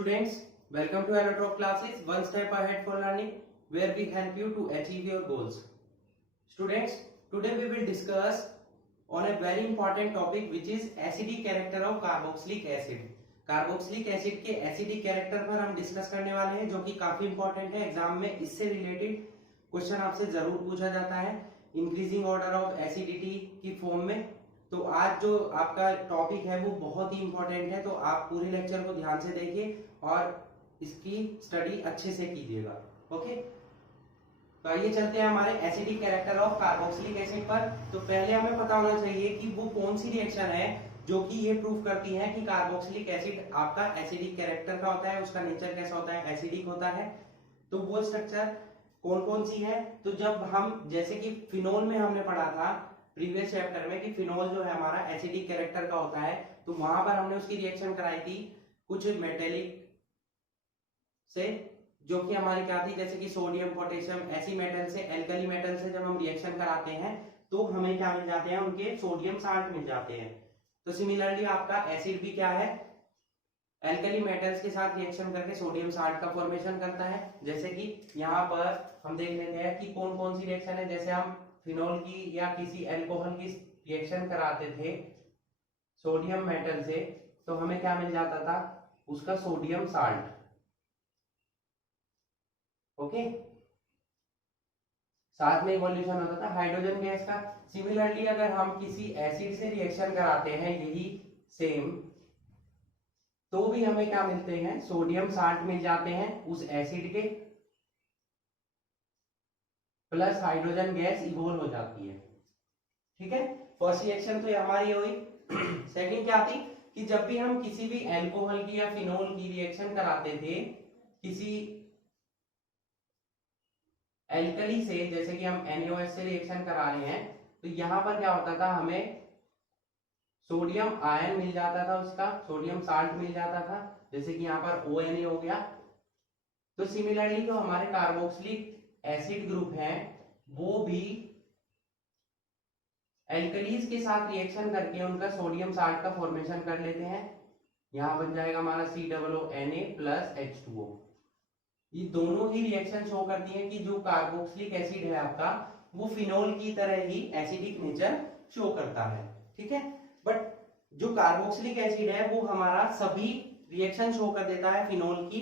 students, welcome to Allotrope classes, one step ahead for learning, where we help you to achieve your goals. Students, today we will discuss on a very important topic which is acidic character of carboxylic acid. Carboxylic acid के acidic character पर हम discuss करने वाले हैं, जो कि काफी important है। एग्जाम में इससे रिलेटेड क्वेश्चन आपसे जरूर पूछा जाता है इंक्रीजिंग ऑर्डर ऑफ एसिडिटी की फॉर्म में। तो आज जो आपका टॉपिक है वो बहुत ही इंपॉर्टेंट है, तो आप पूरे लेक्चर को ध्यान से देखिए और इसकी स्टडी अच्छे से कीजिएगा। ओके, तो आइए चलते हैं हमारे acidic character of carboxylic acid पर। तो पहले हमें पता होना चाहिए कि वो कौन सी रिएक्शन है जो कि ये प्रूव करती है कि कार्बोक्सिलिक एसिड आपका एसिडिक कैरेक्टर का होता है, उसका नेचर कैसा होता है, एसिडिक होता है। तो वो स्ट्रक्चर कौन कौन सी है? तो जब हम जैसे कि फिनोल में हमने पढ़ा था प्रीवियस चैप्टर में कि फिनोल जो है हमारा एसिडिक कैरेक्टर का होता है, तो वहां पर हमने उसकी रिएक्शन कराई थी कुछ मेटेलिक से, जो कि हमारी क्या थी, जैसे कि सोडियम पोटेशियम, ऐसी मेटल से, एल्कली मेटल से जब हम रिएक्शन कराते हैं तो हमें क्या मिल जाते हैं, उनके सोडियम साल्ट मिल जाते हैं। तो सिमिलरली आपका एसिड भी क्या है, एल्कली मेटल्स के साथ रिएक्शन करके सोडियम साल्ट का फॉर्मेशन करता है। जैसे कि यहाँ पर हम देख लेते हैं कि कौन कौन सी रिएक्शन है। जैसे हम फिनोल की या किसी एल्कोहल की रिएक्शन कराते थे सोडियम मेटल से, तो हमें क्या मिल जाता था, उसका सोडियम साल्ट। ओके, साथ में इवोल्यूशन होता था हाइड्रोजन गैस का। सिमिलरली अगर हम किसी एसिड से रिएक्शन कराते हैं यही सेम, तो भी हमें क्या मिलते हैं, सोडियम साल्ट मिल जाते हैं उस एसिड के, प्लस हाइड्रोजन गैस इवोल्व हो जाती है। ठीक है, फर्स्ट रिएक्शन तो ये हमारी हुई। सेकंड क्या थी कि जब भी हम किसी भी एल्कोहल की या फिनोल की रिएक्शन कराते थे किसी एल्कली से, जैसे कि हम NaOH से रिएक्शन करा रहे हैं, तो यहां पर क्या होता था, हमें सोडियम आयन मिल जाता था, उसका सोडियम साल्ट मिल जाता था, जैसे कि यहाँ पर ONA हो गया। तो सिमिलरली जो हमारे कार्बोक्सिलिक एसिड ग्रुप हैं वो भी एल्कलीज के साथ रिएक्शन करके उनका सोडियम साल्ट का फॉर्मेशन कर लेते हैं। यहां बन जाएगा हमारा COONA प्लस H2O। ये दोनों ही रिएक्शन शो करती हैं कि जो कार्बोक्सिलिक एसिड है आपका वो फिनोल की तरह ही एसिडिक नेचर शो करता है। ठीक है, बट जो कार्बोक्सिलिक एसिड है वो हमारा सभी रिएक्शन शो कर देता है फिनोल की,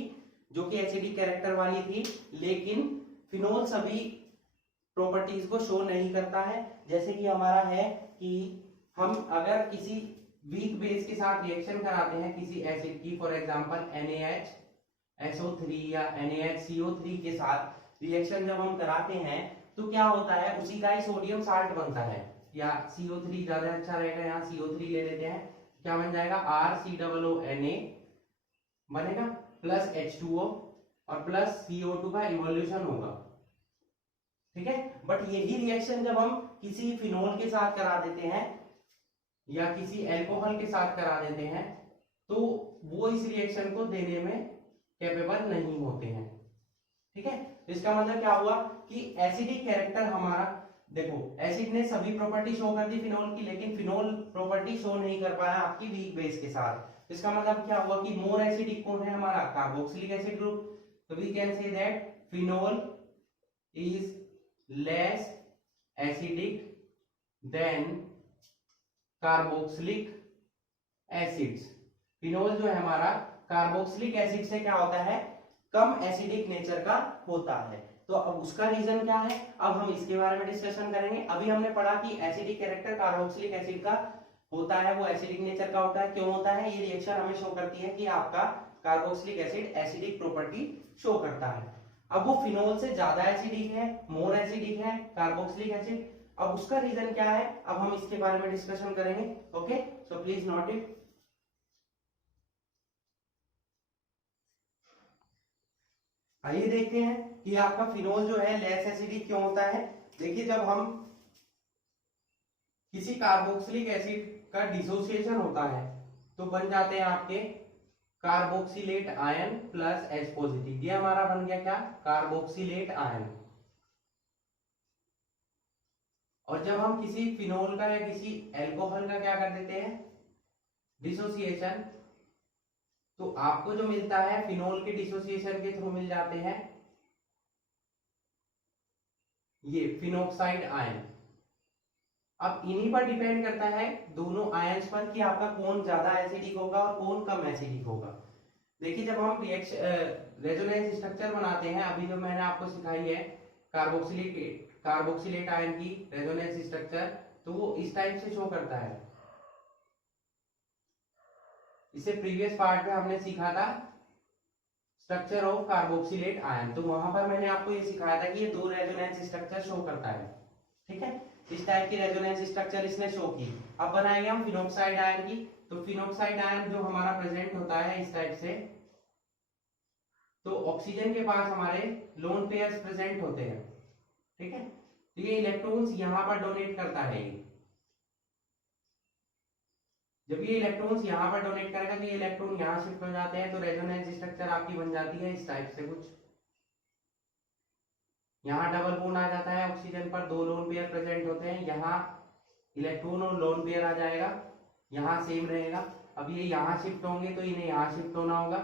जो कि एसिडिक कैरेक्टर वाली थी, लेकिन फिनोल सभी प्रॉपर्टीज को शो नहीं करता है। जैसे कि हमारा है कि हम अगर किसी वीक बेस के साथ रिएक्शन कराते हैं किसी एसिड की, फॉर एग्जांपल NaHSO3 या NaHCO3 के साथ रिएक्शन जब हम कराते हैं तो क्या होता है, उसी का ही सोडियम साल्ट बनता है, या CO3 ज्यादा अच्छा रहेगा, यहाँ CO3 ले लेते हैं, क्या बन जाएगा RCOONA बनेगा, प्लस H2O और प्लस CO2 का इवोल्यूशन होगा। ठीक है, बट यही रिएक्शन जब हम किसी फिनोल के साथ करा देते हैं या किसी एल्कोहल के साथ करा देते हैं तो वो इस रिएक्शन को देने में कैपेबल नहीं होते हैं। ठीक है, इसका मतलब क्या हुआ कि एसिडिक कैरेक्टर हमारा, देखो एसिड ने सभी प्रॉपर्टी शो कर दी फिनोल की, लेकिन फिनोल प्रॉपर्टी शो नहीं कर पाया आपकी वीक बेस के साथ। इसका मतलब क्या हुआ कि मोर एसिडिक कौन है, हमारा कार्बोक्सिलिक एसिड ग्रुप। तो we can say that phenol is less acidic than carboxylic acids। Phenol जो है हमारा कार्बोक्सिलिक एसिड से क्या होता है, कम एसिडिक नेचर का होता है। तो अब उसका रीजन क्या है, अब हम इसके बारे में डिस्कशन करेंगे। अभी हमने पढ़ा कि एसिडिक कैरेक्टर कार्बोक्सिलिक एसिड का होता है, वो एसिडिक नेचर का होता है। क्यों होता है, ये रिएक्शन हमें शो करती है कि आपका carboxylic acid acidic property show करता है। अब वो फिनोल से ज्यादा एसिडिक है, मोर एसिडिक है कार्बोक्सिलिक एसिड। अब उसका रीजन क्या है, अब हम इसके बारे में डिस्कशन करेंगे। Okay, so please note it. आइए देखते हैं कि आपका फिनोल जो है लेस एसिडिक क्यों होता है। देखिए, जब हम किसी कार्बोक्सिलिक एसिड का डिसोसिएशन होता है तो बन जाते हैं आपके carboxylate ion plus H positive. ये हमारा बन गया क्या, कार्बोक्सिलेट आयन। और जब हम किसी फिनोल का या किसी एल्कोहल का क्या कर देते हैं, डिसोसिएशन, तो आपको जो मिलता है फिनोल के डिसोसिएशन के थ्रू मिल जाते हैं ये फिनोक्साइड आयन। अब इन्हीं पर डिपेंड करता है दोनों आयंस पर कि आपका कौन ज्यादा एसिडिक होगा और कौन कम एसिडिक होगा। देखिए जब हम रेजोनेंस स्ट्रक्चर बनाते हैं, अभी जो मैंने आपको सिखाई है कार्बोक्सिलेट आयन की रेजोनेंस स्ट्रक्चर, तो वो इस टाइप से शो करता है। इससे प्रीवियस पार्ट में हमने सीखा था स्ट्रक्चर ऑफ कार्बोक्सिलेट आयन, तो वहां पर मैंने आपको ये सिखाया था कि ये दो रेजोनेंस स्ट्रक्चर शो करता है। ठीक है, इस टाइप की रेजोनेंस स्ट्रक्चर इसने शो की। अब बनाएंगे हम फिनोक्साइड आयन की। तो फिनोक्साइड आयन जो हमारा प्रेजेंट होता है इस टाइप से, तो ऑक्सीजन के पास हमारे लोन पेयर्स प्रेजेंट होते हैं। ठीक है, तो ये इलेक्ट्रॉन्स यहां पर डोनेट करता है। जब ये इलेक्ट्रॉन्स यहां पर डोनेट करेगा तो ये इलेक्ट्रॉन यहां शिफ्ट हो जाते हैं, तो रेजोनेंस स्ट्रक्चर आपकी बन जाती है इस टाइप से कुछ। यहाँ डबल बॉन्ड आ जाता है, ऑक्सीजन पर दो लोन पेयर प्रेजेंट होते हैं, यहाँ इलेक्ट्रॉन और लोन पेयर आ जाएगा, यहाँ सेम रहेगा। अब ये यहाँ शिफ्ट होंगे तो इन्हें यहाँ शिफ्ट होना होगा।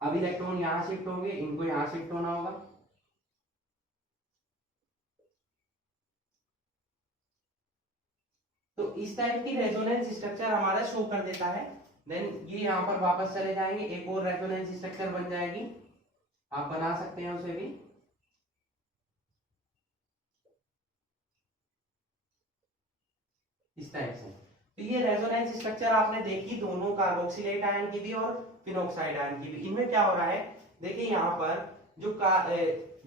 अब इलेक्ट्रॉन यहाँ शिफ्ट होंगे, इनको यहाँ शिफ्ट होना होगा। तो इस टाइप की रेजोनेंस स्ट्रक्चर हमारा शो कर देता है। देन ये यहाँ पर वापस चले जाएंगे, एक और रेजोनेंस स्ट्रक्चर बन जाएगी, आप बना सकते हैं उसे भी। इस टाइप से। तो ये रेजोनेंस स्ट्रक्चर आपने देखी दोनों कार्बोक्सिलेट आयन की भी और फिनोक्साइड आयन की भी। इनमें क्या हो रहा है, देखिए यहाँ पर जो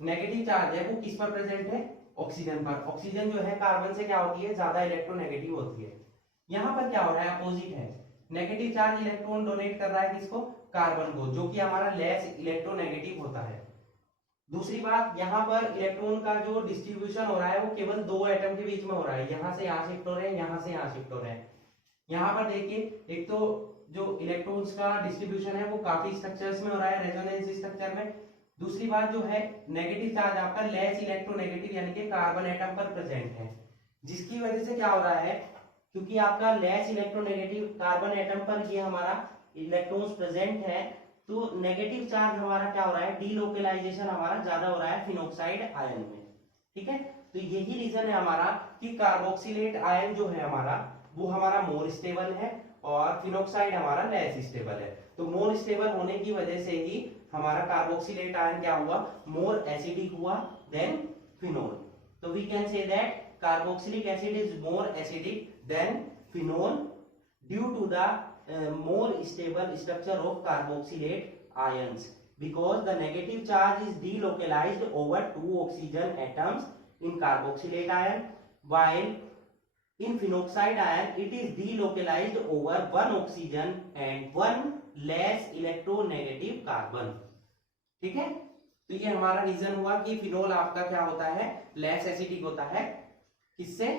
नेगेटिव चार्ज है वो किस पर प्रेजेंट है, ऑक्सीजन पर। ऑक्सीजन जो है कार्बन से क्या होती है, ज्यादा इलेक्ट्रोनेगेटिव होती है। यहाँ पर क्या हो रहा है, अपोजिट है। नेगेटिव चार्ज इलेक्ट्रॉन डोनेट कर रहा है किसको, कार्बन को, जो कि हमारा लेस इलेक्ट्रोनेगेटिव होता है। दूसरी बात, यहाँ पर इलेक्ट्रॉन का जो डिस्ट्रीब्यूशन हो रहा है वो केवल दो एटम के बीच में हो रहा है, यहाँ से यहाँ शिफ्ट हो रहे हैं, यहाँ से यहाँ शिफ्ट हो रहे हैं। यहाँ पर देखिए एक तो जो इलेक्ट्रॉन्स का डिस्ट्रीब्यूशन है वो काफी स्ट्रक्चर्स में हो रहा है रेजोनेंस स्ट्रक्चर में। दूसरी बात जो है, नेगेटिव चार्ज आपका लेस इलेक्ट्रोनेगेटिव यानी कि कार्बन एटम पर प्रेजेंट है, जिसकी वजह से क्या हो रहा है, क्योंकि आपका लेस इलेक्ट्रोनेगेटिव कार्बन एटम पर ये हमारा इलेक्ट्रॉन्स प्रेजेंट है, तो नेगेटिव चार्ज हमारा क्या हो रहा है, डीलोकलाइजेशन हमारा ज्यादा हो रहा है फिनोक्साइड आयन में। ठीक है, तो यही रीजन है हमारा कि कार्बोक्सिलेट आयन जो है हमारा वो हमारा मोर स्टेबल है और फिनोक्साइड हमारा लेस स्टेबल है। तो मोर स्टेबल होने की वजह से ही हमारा कार्बोक्सिलेट आयन क्या हुआ, मोर एसिडिक हुआ देन फिनोल। तो we can say that carboxylic acid is more acidic than phenol due to the more stable structure of carboxylate ions, because the negative charge is delocalized over two oxygen atoms in carboxylate ion, while in phenoxide ion it is delocalized over one oxygen and one less electronegative carbon। ठीक है, तो ये हमारा reason हुआ कि phenol आपका क्या होता है, लेस एसिडिक होता है, किससे,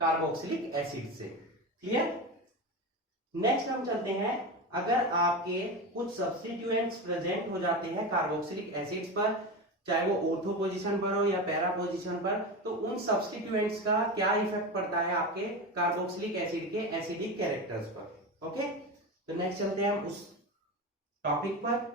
कार्बोक्सिलिक एसिड से। क्लियर। नेक्स्ट हम चलते हैं, अगर आपके कुछ सब्स्टिट्यूएंट्स प्रेजेंट हो जाते हैं कार्बोक्सिलिक एसिड्स पर, चाहे वो ऑर्थो पोजीशन पर हो या पैरा पोजीशन पर, तो उन सब्स्टिट्यूएंट्स का क्या इफेक्ट पड़ता है आपके कार्बोक्सिलिक एसिड के एसिडिक कैरेक्टर्स पर। ओके, तो नेक्स्ट चलते हैं हम उस टॉपिक पर।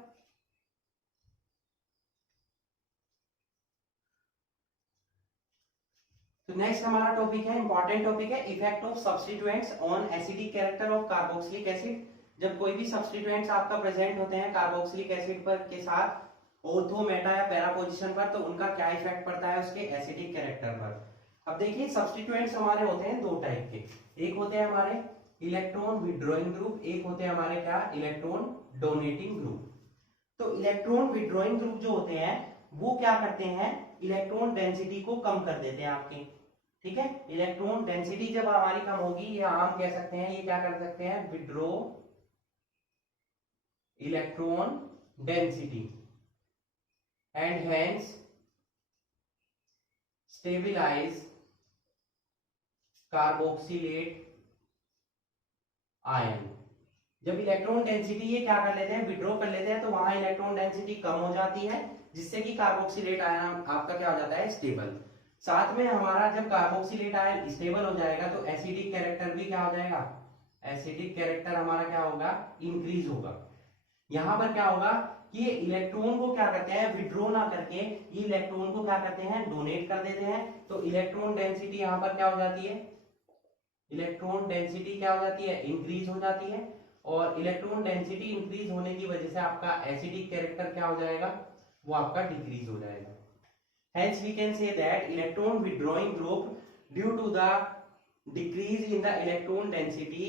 तो नेक्स्ट हमारा टॉपिक है, इंपॉर्टेंट टॉपिक है, effect of substituents on acidic character of carboxylic acid. जब कोई भी सब्स्टिट्यूएंट्स आपका प्रेजेंट होते हैं कार्बोक्सिलिक एसिड पर के साथ ऑर्थो, मेटा या पैरा पोजीशन पर, तो उनका क्या इफेक्ट पड़ता है उसके एसिडिक कैरेक्टर पर। अब देखिए सब्स्टिट्यूएंट्स हमारे होते हैं दो टाइप के, एक होते हैं हमारे इलेक्ट्रॉन विड्रॉइंग ग्रुप, एक होते हैं हमारे क्या, इलेक्ट्रॉन डोनेटिंग ग्रुप। तो इलेक्ट्रॉन विड्रॉइंग ग्रुप जो होते हैं वो क्या करते हैं, इलेक्ट्रॉन डेंसिटी को कम कर देते हैं आपके। ठीक है, इलेक्ट्रॉन डेंसिटी जब हमारी कम होगी, ये हम कह सकते हैं, ये क्या कर सकते हैं, withdraw electron density and hence stabilise carboxylate ion. जब इलेक्ट्रॉन डेंसिटी ये क्या कर लेते हैं, विड्रॉ कर लेते हैं, तो वहां इलेक्ट्रॉन डेंसिटी कम हो जाती है, जिससे कि कार्बोक्सिलेट आयन आपका क्या हो जाता है, स्टेबल। साथ में हमारा जब कार्बोक्सिलेट आयन स्टेबल हो जाएगा तो एसिडिक कैरेक्टर भी क्या हो जाएगा, एसिडिक कैरेक्टर हमारा क्या होगा, इंक्रीज होगा। यहां पर क्या होगा कि ये इलेक्ट्रॉन को क्या करते हैं, विड्रॉ ना करके ये इलेक्ट्रॉन को क्या करते हैं, डोनेट कर देते हैं। तो इलेक्ट्रॉन डेंसिटी यहां पर क्या हो जाती है, इलेक्ट्रॉन डेंसिटी क्या हो जाती है, इंक्रीज हो जाती है। और इलेक्ट्रॉन डेंसिटी इंक्रीज होने की वजह से आपका एसिडिक कैरेक्टर क्या हो जाएगा, वो आपका डिक्रीज हो जाएगा। Hence we can say that electron withdrawing group, due to the decrease in the electron density,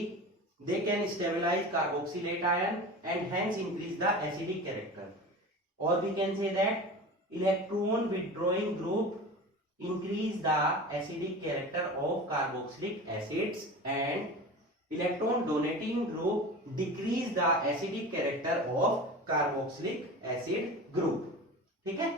they can stabilize carboxylate ion and hence increase the acidic character. Or we can say that electron withdrawing group increase the acidic character of carboxylic acids and electron donating group decrease the acidic character of carboxylic acid group. ठीक है,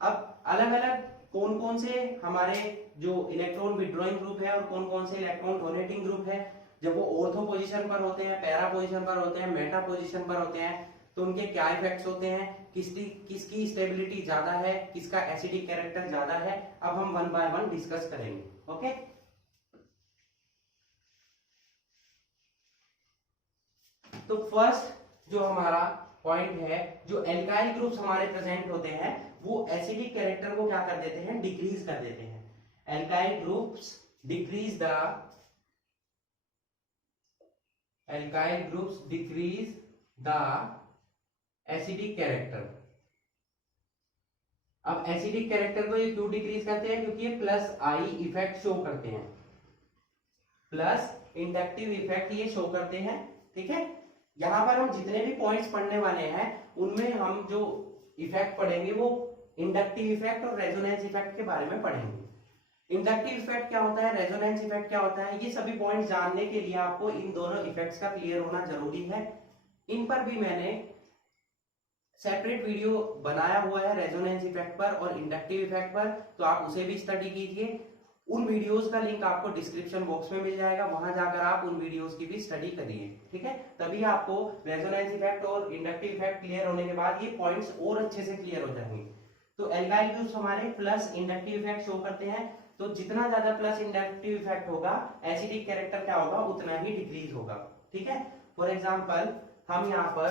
अब अलग अलग कौन कौन से हमारे जो इलेक्ट्रॉन विड्रॉइंग ग्रुप है और कौन कौन से इलेक्ट्रॉन डोनेटिंग ग्रुप है, जब वो ऑर्थो पोजीशन पर होते हैं, पैरा पोजीशन पर होते हैं, मेटा पोजीशन पर होते हैं, तो उनके क्या इफेक्ट्स होते हैं, किसकी स्टेबिलिटी ज्यादा है, किसका एसिडिक कैरेक्टर ज्यादा है, अब हम वन बाय वन डिस्कस करेंगे। ओके, तो फर्स्ट जो हमारा पॉइंट है, जो एल्काइल ग्रुप्स हमारे प्रेजेंट होते हैं वो एसिडिक कैरेक्टर को क्या कर देते हैं, डिक्रीज कर देते हैं। Alkyl groups decrease the acidic character. अब एसिडिक कैरेक्टर को ये क्यों डिक्रीज करते हैं, क्योंकि ये प्लस आई इफेक्ट शो करते हैं, प्लस इंडक्टिव इफेक्ट ये शो करते हैं। ठीक है, यहां पर हम जितने भी पॉइंट्स पढ़ने वाले हैं उनमें हम जो इफेक्ट पढ़ेंगे वो इंडक्टिव इफेक्ट और रेजोनेंस इफेक्ट के बारे में पढ़ेंगे। इंडक्टिव इफेक्ट क्या होता है, रेजोनेंस इफेक्ट क्या होता है, ये सभी पॉइंट्स जानने के लिए आपको इन दोनों इफेक्ट्स का क्लियर होना जरूरी है। इन पर भी मैंने सेपरेट वीडियो बनाया हुआ है, रेजोनेंस इफेक्ट पर और इंडक्टिव इफेक्ट पर, तो आप उसे भी स्टडी कीजिए। उन वीडियोस का लिंक आपको डिस्क्रिप्शन बॉक्स में मिल जाएगा, वहां जाकर आप उन वीडियोस की भी स्टडी करिए। ठीक है, तभी आपको रेजोनेंस इफेक्ट और इंडक्टिव इफेक्ट क्लियर होने के बाद ये पॉइंट्स और अच्छे से क्लियर हो जाएंगे। तो एल्काइल ग्रुप्स हमारे प्लस इंडक्टिव इफेक्ट शो करते हैं, तो जितना ज्यादा प्लस इंडक्टिव इफेक्ट होगा एसिडिक कैरेक्टर क्या होगा, उतना ही डिक्रीज होगा। ठीक है, फॉर एग्जाम्पल हम यहाँ पर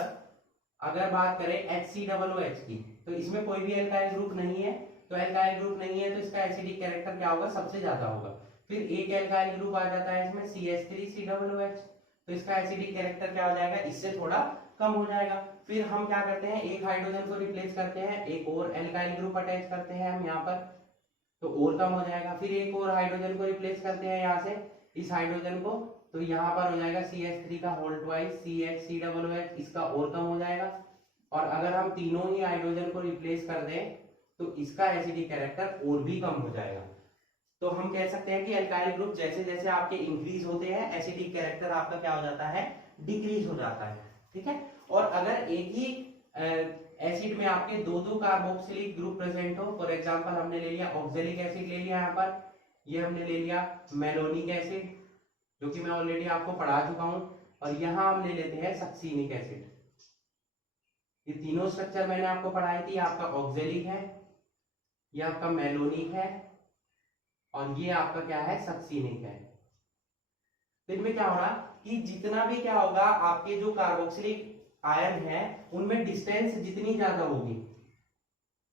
अगर बात करें HCOOH की, तो इसमें कोई भी एल्काइल ग्रुप नहीं है, तो एल्काइल ग्रुप नहीं है तो इसका एसिडिक कैरेक्टर क्या होगा, सबसे ज्यादा होगा। फिर एक एल्काइल ग्रुप आ जाता है इसमें CH3COOH, तो इसका एसिडिक कैरेक्टर क्या हो जाएगा, इससे थोड़ा कम हो जाएगा। फिर हम क्या करते हैं, एक हाइड्रोजन को रिप्लेस करते हैं, एक और एल्काइल ग्रुप अटैच करते हैं हम यहाँ पर, तो और कम हो जाएगा। फिर एक और हाइड्रोजन को रिप्लेस करते हैं यहाँ से, इस हाइड्रोजन को, तो यहाँ पर हो जाएगा CH3 का होल ट्वाइस CHCOOH, इसका और कम हो जाएगा। और अगर हम तीनों ही हाइड्रोजन को रिप्लेस कर दें तो इसका एसिडिक कैरेक्टर और भी कम हो जाएगा। तो हम कह सकते हैं कि एल्काइल ग्रुप जैसे जैसे आपके इंक्रीज होते हैं एसिडिक कैरेक्टर आपका क्या हो जाता है, डिक्रीज हो जाता है। ठीक है, और अगर एक ही एसिड में आपके दो दो कार्बोक्सिलिक ग्रुप प्रेजेंट हो, फॉर एग्जांपल हमने ले लिया ऑक्जेलिक एसिड ले लिया यहाँ पर, ये हमने ले लिया मेलोनिक एसिड जो कि मैं ऑलरेडी आपको पढ़ा चुका हूं, और यहाँ हम ले लेते हैं सक्सीनिक एसिड। ये तीनों स्ट्रक्चर मैंने आपको पढ़ाई थी, आपका ऑक्जेलिक है, ये आपका मेलोनिक है, और ये आपका क्या है, सक्सीनिक है। तो इनमें क्या हो रहा कि जितना भी क्या होगा आपके जो कार्बोक्सिलिक आयन है उनमें डिस्टेंस जितनी ज्यादा होगी,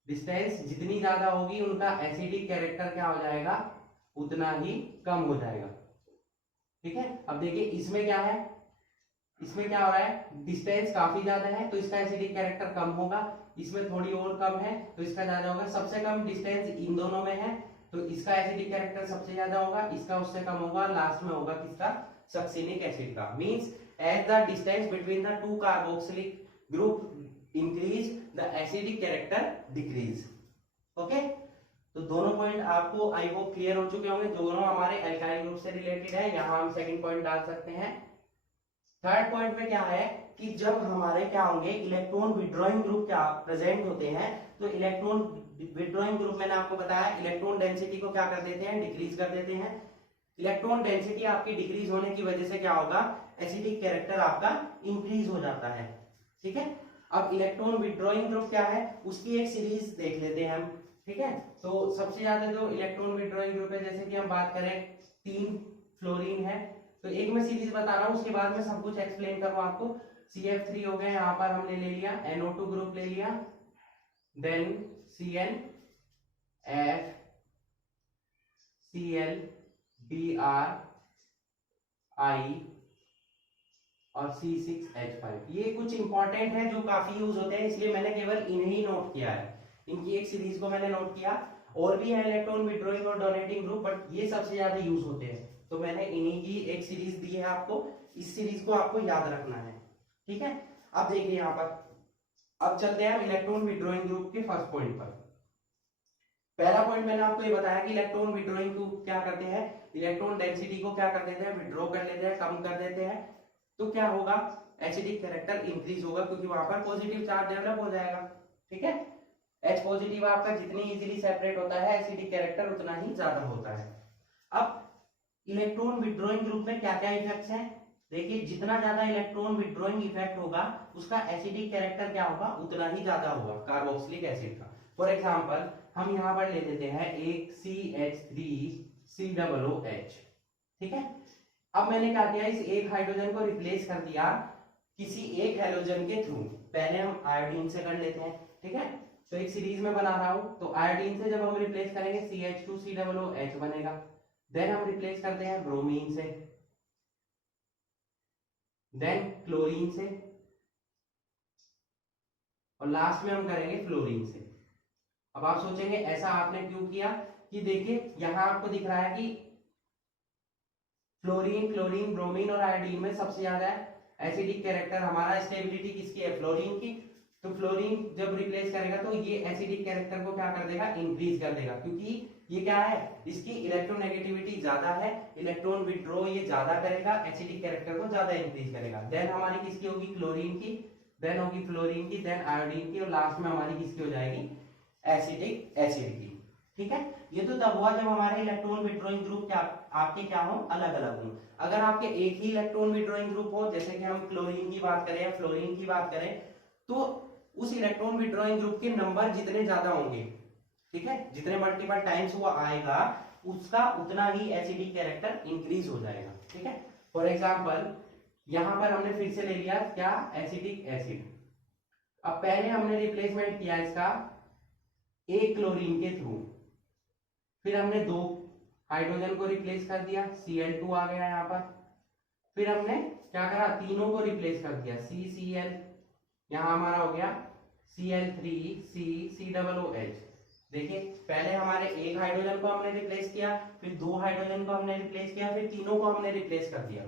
डिस्टेंस जितनी ज्यादा होगी उनका एसिडिक कैरेक्टर क्या हो जाएगा, उतना ही कम हो जाएगा। ठीक है, अब देखिए इसमें क्या है, इसमें क्या हो रहा है, डिस्टेंस काफी ज्यादा है तो इसका एसिडिक कैरेक्टर कम होगा, इसमें थोड़ी और कम है तो इसका ज्यादा होगा। सबसे कम डिस्टेंस इन दोनों में है तो इसका एसिडिक कैरेक्टर सबसे ज्यादा होगा, इसका उससे कम होगा, लास्ट में होगा किसका, सक्सीनिक एसिड का। Means as the distance between the two carboxylic group increase the acidic character decrease. Okay, तो दोनों पॉइंट आपको आई होप क्लियर हो चुके होंगे, दोनों हमारे एल्काइल ग्रुप से रिलेटेड है। यहाँ हम सेकंड पॉइंट डाल सकते हैं। थर्ड पॉइंट में क्या है कि जब हमारे क्या होंगे इलेक्ट्रॉन विड्रॉइंग ग्रुप क्या प्रेजेंट होते हैं, तो इलेक्ट्रॉन विड्रॉइंग ग्रुप मैंने आपको बताया इलेक्ट्रॉन डेंसिटी को क्या कर देते हैं, डिक्रीज कर देते हैं। इलेक्ट्रॉन डेंसिटी आपकी डिक्रीज होने की वजह से क्या होगा, एसिडिक कैरेक्टर आपका इंक्रीज हो जाता है। ठीक है, अब इलेक्ट्रॉन विड्रॉइंग ग्रुप क्या है उसकी एक सीरीज देख लेते हैं हम। ठीक है, तो सबसे ज्यादा जो इलेक्ट्रॉन विड्रॉइंग ग्रुप है, जैसे कि हम बात करें 3 फ्लोरीन है, तो एक मैं सीरीज बता रहा हूँ, उसके बाद में सब कुछ एक्सप्लेन करूँ आपको। CF3 हो गए, यहाँ पर हमने ले लिया NO2 ग्रुप ले लिया, then CnF Cl Br I और C6H5। ये कुछ इंपॉर्टेंट है जो काफी यूज होते हैं, इसलिए मैंने केवल इन्हें ही नोट किया है, इनकी एक सीरीज को मैंने नोट किया। और भी है इलेक्ट्रॉन विड्रॉइंग और डोनेटिंग ग्रुप, बट ये सबसे ज्यादा यूज होते हैं, तो मैंने इन्हीं की एक सीरीज दी है आपको, इस सीरीज को आपको याद रखना है। ठीक है, अब देखिए यहाँ पर, अब चलते हैं हम इलेक्ट्रॉन विड्रॉइंग ग्रुप के फर्स्ट पॉइंट पर। पहला पॉइंट मैंने आपको ये बताया कि इलेक्ट्रॉन विड्रॉइंग ग्रुप क्या करते हैं, इलेक्ट्रॉन डेंसिटी को क्या कर देते हैं, विड्रॉ कर लेते हैं, कम कर देते हैं। तो क्या होगा, एसिडिक कैरेक्टर इंक्रीज होगा, क्योंकि वहां पर पॉजिटिव चार्ज डेवलप हो जाएगा। ठीक है, H पॉजिटिव आपका जितनी इजीली सेपरेट होता है, एसिडिक कैरेक्टर उतना ही ज्यादा होता है। अब इलेक्ट्रॉन विड्रॉइंग ग्रुप में क्या क्या इफेक्ट्स हैं, देखिए जितना ज्यादा इलेक्ट्रॉन विड्रॉइंग इफेक्ट होगा उसका एसिडिक कैरेक्टर क्या होगा, उतना ही ज्यादा होगा कार्बोक्सिलिक एसिड का। फॉर एग्जांपल हम यहाँ पर ले लेते हैं एक CH3COOH। ठीक है, अब मैंने क्या किया, इस एक हाइड्रोजन को रिप्लेस कर दिया किसी एक हैलोजन के थ्रू। पहले हम आयोडीन से कर लेते हैं। ठीक है, तो एक सीरीज में बना रहा हूं, तो आयोडीन से जब हम रिप्लेस करेंगे CH2COOH बनेगा। देन हम रिप्लेस करते हैं ब्रोमीन से, देन क्लोरीन से, और लास्ट में हम करेंगे फ्लोरीन से। अब आप सोचेंगे ऐसा आपने क्यों किया, कि देखिए यहां आपको दिख रहा है कि फ्लोरीन, क्लोरीन, ब्रोमीन और आयोडीन में सबसे ज्यादा एसिडिक कैरेक्टर हमारा, स्टेबिलिटी किसकी है, फ्लोरीन की। तो फ्लोरीन जब रिप्लेस करेगा तो ये एसिडिक कैरेक्टर को क्या कर देगा, इंक्रीज कर देगा, क्योंकि ये क्या है, इसकी इलेक्ट्रोनेगेटिविटी ज्यादा है, इलेक्ट्रॉन विड्रॉ ये ज्यादा करेगा, एसिडिक कैरेक्टर को ज्यादा इंक्रीज करेगा। देन हमारी किसकी होगी, क्लोरीन की, देन होगी फ्लोरीन की, देन आयोडीन की, और लास्ट में हमारी किसकी हो जाएगी, एसिडिक एसिड की। ठीक है, ये तो तब हुआ जब हमारे इलेक्ट्रॉन विड्रॉइंग ग्रुप क्या आपके क्या हो, अलग अलग हो। अगर आपके एक ही इलेक्ट्रॉन विड्रॉइंग ग्रुप हो, जैसे कि हम क्लोरीन की बात करें या फ्लोरीन की बात करें, तो उस इलेक्ट्रॉन विड्रॉइंग ग्रुप के नंबर जितने ज्यादा होंगे, ठीक है, जितने मल्टीपल टाइम्स वो आएगा, उसका उतना ही एसिडिक कैरेक्टर इंक्रीज हो जाएगा। ठीक है, फॉर एग्जाम्पल यहां पर हमने फिर से ले लिया क्या, एसिडिक एसिड। अब पहले हमने रिप्लेसमेंट किया इसका एक क्लोरीन के थ्रू, फिर हमने 2 हाइड्रोजन को रिप्लेस कर दिया, Cl2 आ गया यहाँ पर। फिर हमने क्या करा, तीनों को रिप्लेस कर दिया, CCl, यहाँ हमारा हो गया Cl3CCOOH। देखिए पहले हमारे एक हाइड्रोजन को हमने रिप्लेस किया, फिर 2 हाइड्रोजन को हमने रिप्लेस किया, फिर तीनों को हमने रिप्लेस कर दिया।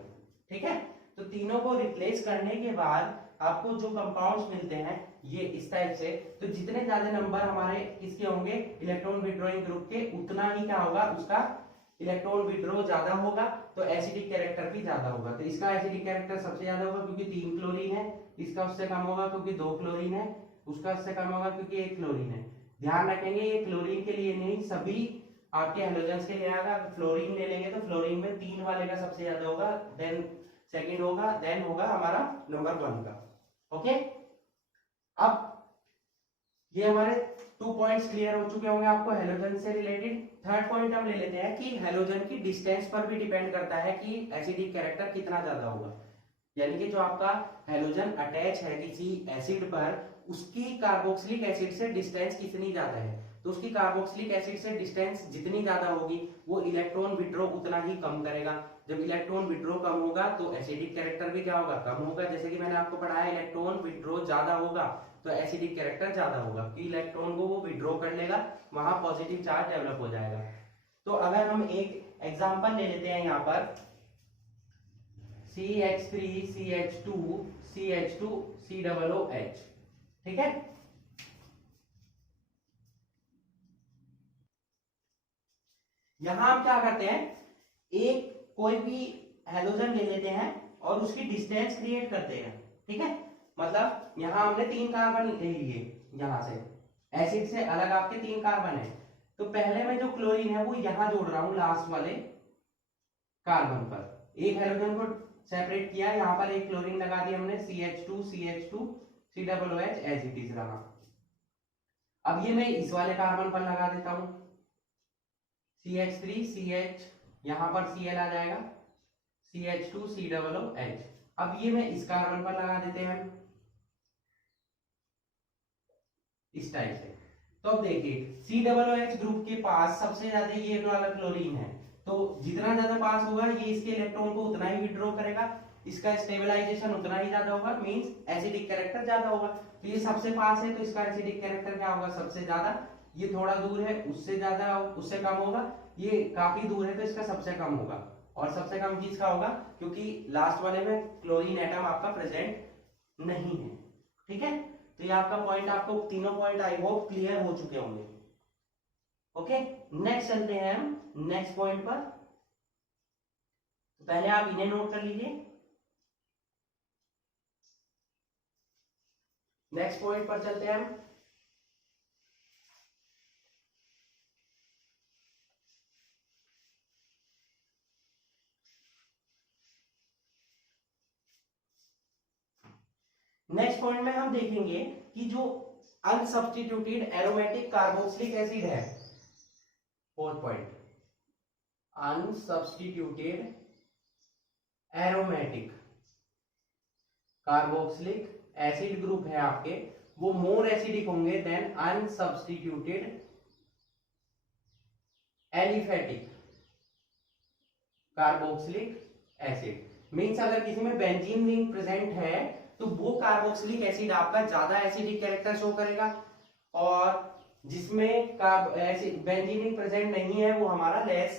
ठीक है, तो तीनों को रिप्लेस करने के बाद आपको जो कंपाउंड्स मिलते हैं ये इस टाइप से, तो जितने ज्यादा नंबर हमारे इसके होंगे इलेक्ट्रॉन विड्रॉइंग ग्रुप के, उतना ही क्या होगा, उसका इलेक्ट्रॉन विड्रॉ ज्यादा होगा, तो एसिडिक कैरेक्टर भी ज्यादा होगा। तो इसका एसिडिक कैरेक्टर सबसे ज्यादा होगा क्योंकि 3 क्लोरीन है, इसका उससे कम होगा क्योंकि 2 क्लोरीन है, उसका उससे कम होगा क्योंकि 1 क्लोरीन है। ध्यान रखेंगे ये क्लोरीन के लिए नहीं, सभी आपके हेलोजेंस के लिए आएगा। फ्लोरीन ले लेंगे तो फ्लोरीन में 3 वाले का सबसे ज्यादा होगा, देन सेकंड होगा, देन होगा हमारा नंबर 1 का। ओके, अब ये हमारे 2 पॉइंट्स क्लियर हो चुके होंगे आपको हेलोजन से रिलेटेड। थर्ड पॉइंट हम ले लेते हैं कि हेलोजन की डिस्टेंस पर भी डिपेंड करता है कि एसिडिक कैरेक्टर कितना ज्यादा होगा, यानी कि जो आपका हेलोजन अटैच है किसी एसिड पर, उसकी कार्बोक्सिलिक एसिड से डिस्टेंस कितनी ज्यादा है। तो उसकी कार्बोक्सिलिक एसिड से डिस्टेंस जितनी ज्यादा होगी वो इलेक्ट्रॉन विड्रॉ उतना ही कम करेगा। जब इलेक्ट्रॉन विड्रॉ कम होगा तो एसिडिक कैरेक्टर भी क्या होगा, कम होगा। जैसे कि मैंने आपको पढ़ाया इलेक्ट्रॉन विड्रॉ ज्यादा होगा तो एसिडिक कैरेक्टर ज्यादा होगा, कि इलेक्ट्रॉन को वो विड्रॉ कर लेगा, वहां पॉजिटिव चार्ज डेवलप हो जाएगा। तो अगर हम एक एग्जांपल ले लेते हैं यहाँ पर CH3CH2CH2COOH, ठीक है। यहां हम क्या करते हैं, एक कोई भी हेलोजन ले लेते हैं और उसकी डिस्टेंस क्रिएट करते हैं। ठीक है, मतलब यहां हमने 3 कार्बन ले लिए, यहां से एसिड से अलग आपके 3 कार्बन है, तो पहले में जो क्लोरीन है वो यहां जोड़ रहा हूं लास्ट वाले कार्बन पर एक हेलोजन को सेपरेट किया, यहाँ पर एक क्लोरीन लगा दिया हमने, CH2 CH2 COOH as it is रहा। अब ये मैं इस वाले कार्बन पर लगा देता हूं, CH3 CH, यहां पर Cl आ जाएगा, CH2 COOH। अब ये मैं इस कार्बन पर लगा देते हैं इस टाइप से। तो अब देखिए COOH ग्रुप के पास सबसे ज्यादा ये वाला क्लोरीन है, तो जितना ज्यादा पास होगा ये इसके इलेक्ट्रॉन को उतना ही विड्रॉ करेगा, इसका स्टेबलाइजेशन उतना ही ज्यादा होगा, मींस एसिडिक कैरेक्टर ज्यादा होगा। तो ये सबसे पास है तो इसका एसिडिक कैरेक्टर क्या होगा, सबसे ज्यादा। ये थोड़ा दूर है, उससे ज्यादा उससे कम होगा, ये काफी दूर है तो इसका सबसे कम होगा। और सबसे कम किसका होगा, क्योंकि लास्ट वाले में क्लोरीन एटम आपका प्रेजेंट नहीं है। ठीक है, तो ये आपका पॉइंट, आपको तीनों पॉइंट आई होप क्लियर हो चुके होंगे। ओके, नेक्स्ट चलते हैं हम नेक्स्ट पॉइंट पर। तो पहले आप इन्हें नोट कर लीजिए। नेक्स्ट पॉइंट पर चलते हैं हम। नेक्स्ट पॉइंट में हम देखेंगे कि जो अनसब्स्टिट्यूटेड एरोमेटिक कार्बोक्सिलिक एसिड है, fourth point, unsubstituted aromatic carboxylic acid group है आपके, वो मोर एसिडिक होंगे then unsubstituted aliphatic carboxylic acid. Means अगर किसी में बेंजीन रिंग प्रेजेंट है तो वो कार्बोक्सिलिक एसिड आपका ज्यादा एसिडिक कैरेक्टर शो करेगा, और जिसमें बेंजीन रिंग प्रेजेंट नहीं है वो हमारा लेस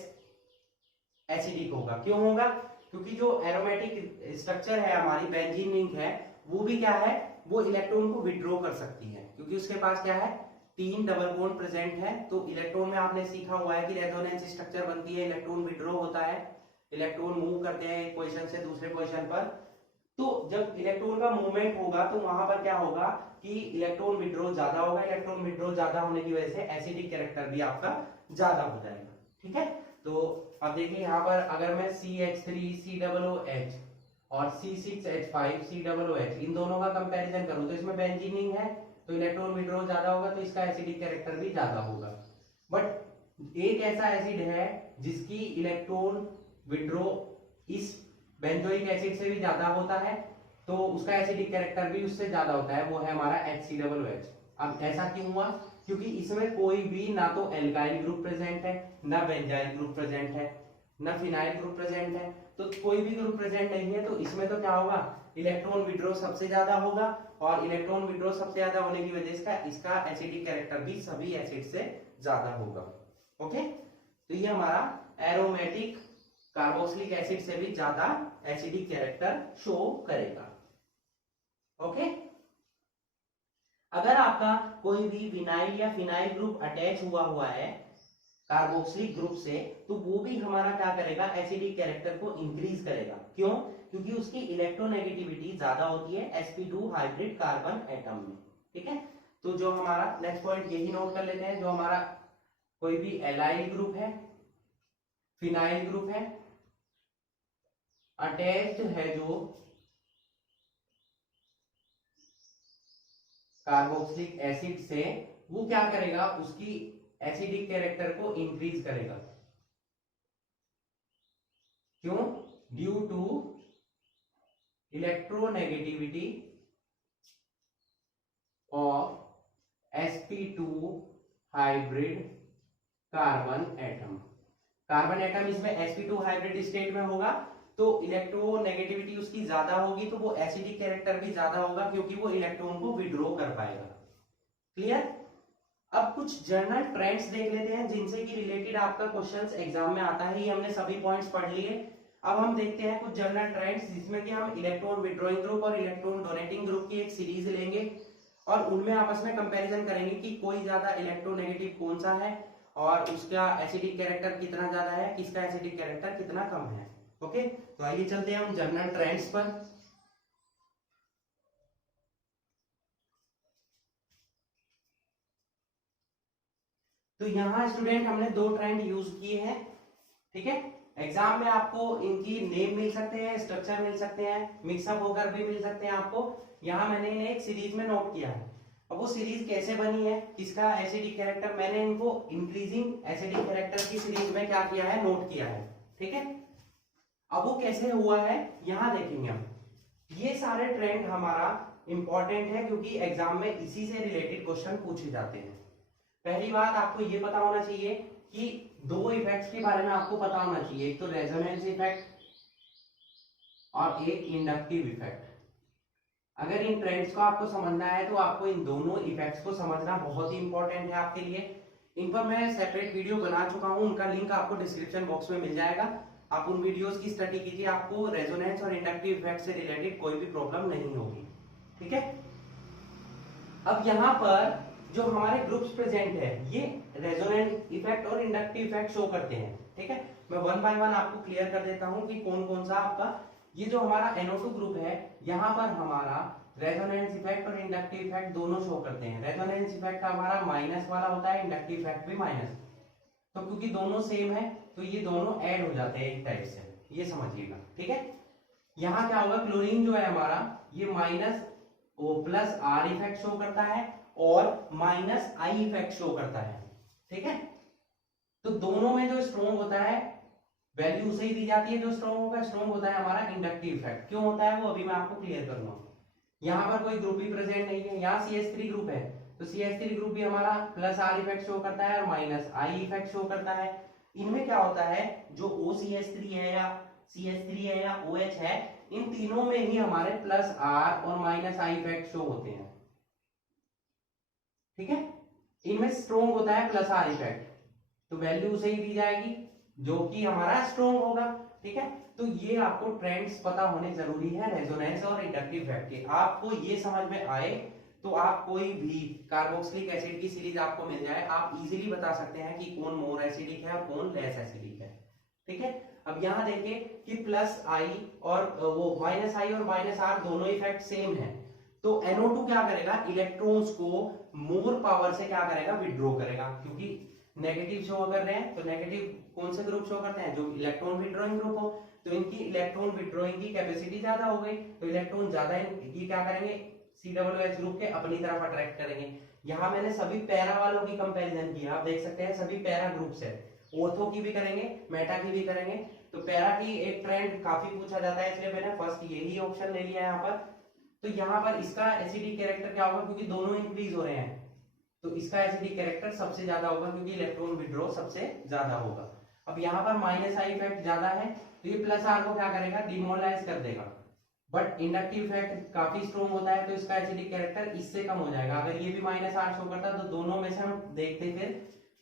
एसिडिक होगा। क्यों होगा, क्योंकि जो एरोमेटिक स्ट्रक्चर है हमारी बेंजीन रिंग है, वो भी क्या है, वो इलेक्ट्रॉन को विड्रॉ कर सकती है, क्योंकि उसके पास क्या है, 3 डबल बॉन्ड प्रेजेंट है। तो इलेक्ट्रॉन में आपने सीखा हुआ है कि रेजोनेंस स्ट्रक्चर बनती है, इलेक्ट्रॉन विड्रॉ होता है, इलेक्ट्रॉन मूव करते हैं एक पोजीशन से दूसरे पोजीशन पर। तो जब इलेक्ट्रॉन का मूवमेंट होगा तो वहां पर क्या होगा कि इलेक्ट्रॉन विड्रॉ ज्यादा होगा, इलेक्ट्रॉन विड्रॉ ज्यादा होने की वजह से एसिडिक कैरेक्टर भी आपका ज्यादा हो जाएगा। ठीक है, तो अब देखिए यहाँ पर अगर मैं CH3 COOH और C6H5 COOH इन दोनों का कंपैरिजन करूं तो इसमें बेंजीन रिंग है तो इलेक्ट्रॉन विड्रॉ ज्यादा होगा, तो इसका एसिडिक कैरेक्टर भी ज्यादा होगा। बट एक ऐसा एसिड है जिसकी इलेक्ट्रॉन विड्रॉ इस बेंजोइक एसिड से भी ज्यादा होता है, तो उसका एसिडिक कैरेक्टर भी उससे ज्यादा होता है, वो है हमारा HCOOH। अब ऐसा क्यों हुआ, क्योंकि इसमें कोई भी ना तो एल्काइल ग्रुप प्रेजेंट है, ना बेंजाइल ग्रुप प्रेजेंट है, ना फिनाइल ग्रुप प्रेजेंट है, तो कोई भी ग्रुप प्रेजेंट नहीं है। तो इसमें तो क्या होगा, इलेक्ट्रॉन विड्रॉ सबसे ज्यादा होगा, और इलेक्ट्रॉन विड्रॉ सबसे ज्यादा होने की वजह से इसका एसिडिक कैरेक्टर भी सभी एसिड से ज्यादा होगा। ओके, तो ये हमारा एरोमेटिक कार्बोक्सिलिक एसिड से भी ज्यादा एसिडिक कैरेक्टर शो करेगा। ओके, अगर आपका कोई भी विनाइल या फिनाइल ग्रुप अटैच हुआ है कार्बोक्सिलिक ग्रुप से, तो वो भी हमारा क्या करेगा, एसिडिक कैरेक्टर को इंक्रीज करेगा। क्यों, क्योंकि उसकी इलेक्ट्रोनेगेटिविटी ज्यादा होती है sp2 हाइब्रिड कार्बन एटम में। ठीक है, तो जो हमारा नेक्स्ट पॉइंट यही नोट कर लेते हैं, जो हमारा कोई भी एलाइल ग्रुप है, फिनाइल ग्रुप है, अटैच्ड है जो कार्बोक्सिलिक एसिड से, वो क्या करेगा, उसकी एसिडिक कैरेक्टर को इंक्रीज करेगा। क्यों, due to electronegativity of sp2 hybrid carbon atom. Carbon atom इसमें sp2 हाइब्रिड स्टेट में होगा, तो इलेक्ट्रोनेगेटिविटी उसकी ज्यादा होगी, तो वो एसिडिक कैरेक्टर भी ज्यादा होगा, क्योंकि वो इलेक्ट्रॉन को विड्रॉ कर पाएगा। क्लियर। अब कुछ जनरल ट्रेंड्स देख लेते हैं जिनसे कि रिलेटेड आपका क्वेश्चंस एग्जाम में आता है। हमने सभी पॉइंट्स पढ़ लिए, अब हम देखते हैं कुछ जनरल ट्रेंड्स जिसमें कि हम इलेक्ट्रॉन विड्रॉइंग ग्रुप और इलेक्ट्रॉन डोनेटिंग ग्रुप की एक सीरीज लेंगे और उनमें आपस में कंपैरिजन करेंगे कि कोई ज्यादा इलेक्ट्रोनेगेटिव कौन सा है और उसका एसिडिक कैरेक्टर कितना ज्यादा है, किसका एसिडिक कैरेक्टर कितना कम है। ओके, तो आइए चलते हैं हम जनरल ट्रेंड्स पर। तो यहां स्टूडेंट हमने 2 ट्रेंड यूज किए हैं। ठीक है, एग्जाम में आपको इनकी नेम मिल सकते हैं, स्ट्रक्चर मिल सकते हैं, मिक्सअप होकर भी मिल सकते हैं आपको। यहाँ मैंने इन्हें एक सीरीज में नोट किया है। अब वो सीरीज कैसे बनी है, किसका एसिडिक कैरेक्टर, मैंने इनको इंक्रीजिंग एसिडिक कैरेक्टर की सीरीज में क्या किया है, नोट किया है। ठीक है, अब वो कैसे हुआ है यहाँ देखेंगे हम। ये सारे ट्रेंड हमारा इंपॉर्टेंट है क्योंकि एग्जाम में इसी से रिलेटेड क्वेश्चन पूछे जाते हैं। पहली बात आपको ये पता होना चाहिए कि दो इफेक्ट्स के बारे में आपको पता होना चाहिए, एक तो रेजोनेंस इफेक्ट और एक इंडक्टिव इफेक्ट। अगर इन ट्रेंड्स को आपको समझना है तो आपको इन दोनों इफेक्ट्स को समझना बहुत ही इंपॉर्टेंट है आपके लिए। इन पर मैं सेपरेट वीडियो बना चुका हूं, उनका लिंक आपको डिस्क्रिप्शन बॉक्स में मिल जाएगा। आप उन वीडियोस की स्टडी कीजिए, आपको रेजोनेंस और इंडक्टिव इफेक्ट से रिलेटेड कोई भी प्रॉब्लम नहीं होगी। ठीक है, अब यहाँ पर जो हमारे ग्रुप्स प्रेजेंट है ये रेजोनेंट इफेक्ट और इंडक्टिव इफेक्ट शो करते हैं। ठीक है, मैं वन बाय वन आपको क्लियर कर देता हूं कि कौन कौन सा आपका, ये जो हमारा NO2 ग्रुप है यहाँ पर हमारा रेजोनेंस इफेक्ट और इंडक्टिव इफेक्ट दोनों शो करते हैं। रेजोनेंस इफेक्ट हमारा माइनस वाला होता है, इंडक्टिव इफेक्ट भी माइनस। तो क्योंकि दोनों सेम है तो ये दोनों ऐड हो जाते हैं एक टाइप से, ये समझिएगा। ठीक है, यहाँ क्या होगा, क्लोरीन जो है हमारा ये minus O plus R effect show करता है और माइनस आई इफेक्ट शो करता है। ठीक है, तो दोनों में जो स्ट्रॉन्ग होता है वैल्यू उसे ही दी जाती है जो स्ट्रॉन्ग होगा। स्ट्रॉन्ग होता है हमारा इंडक्टिव इफेक्ट। क्यों होता है वो अभी मैं आपको क्लियर करूंगा। यहाँ पर कोई ग्रुप भी प्रेजेंट नहीं है, यहाँ CH3 ग्रुप है तो CH3 ग्रुप भी हमारा प्लस आर इफेक्ट शो करता है और माइनस आई इफेक्ट शो करता है। इनमें क्या होता है, जो OCH3 है या CH3 है या OH है, इन तीनों में ही हमारे प्लस आर और माइनस आई इफेक्ट शो होते हैं। ठीक है, इनमें स्ट्रॉन्ग होता है प्लस आर इफेक्ट, तो वैल्यू उसे ही दी जाएगी जो कि हमारा स्ट्रॉन्ग होगा। ठीक है, तो ये आपको ट्रेंड्स पता होने जरूरी है रेजोनेंस और इंडक्टिव इफेक्ट के। आपको ये समझ में आए तो आप कोई भी कार्बोक्सिलिक एसिड की सीरीज आपको मिल जाए, आप इजीली बता सकते हैं कि कौन मोर एसिडिक है और कौन लेस एसिडिक है। ठीक है, अब यहाँ देखिए कि प्लस आई और वो माइनस आई और माइनस आर दोनों इफेक्ट सेम है, तो NO2 क्या करेगा, इलेक्ट्रॉन्स को मोर पावर से क्या करेगा, विड्रॉ करेगा। क्योंकि नेगेटिव शो कर रहे हैं तो नेगेटिव कौन से ग्रुप शो करते हैं, जो इलेक्ट्रॉन विड्रॉइंग ग्रुप हो, तो इनकी इलेक्ट्रॉन विड्रॉइंग की कैपेसिटी ज्यादा हो गई, तो इलेक्ट्रॉन ज्यादा ये क्या करेंगे, COOH ग्रुप के अपनी तरफ अट्रैक्ट करेंगे। यहाँ मैंने सभी पैरा वालों की कंपैरिजन की, आप देख सकते हैं सभी पैरा ग्रुप्स है, ऑर्थो की भी करेंगे मेटा की भी करेंगे। तो पैरा की एक ट्रेंड काफी पूछा जाता है, इसलिए मैंने फर्स्ट यही ऑप्शन ले लिया है यहाँ पर। तो यहाँ पर इसका एसिडिक कैरेक्टर क्या होगा, क्योंकि दोनों इंक्रीज हो रहे हैं तो इसका एसिडिक कैरेक्टर सबसे ज्यादा होगा क्योंकि इलेक्ट्रॉन विड्रॉ सबसे ज्यादा होगा। अब यहाँ पर माइनस आई इफेक्ट ज्यादा है तो ये प्लस आर को क्या करेगा, डिमोलाइज कर देगा। बट इंडक्टिव इफेक्ट काफी स्ट्रॉन्ग होता है तो इसका एसिडिक कैरेक्टर इससे कम हो जाएगा। अगर ये भी माइनस आर शो करता तो दोनों में से हम देखते फिर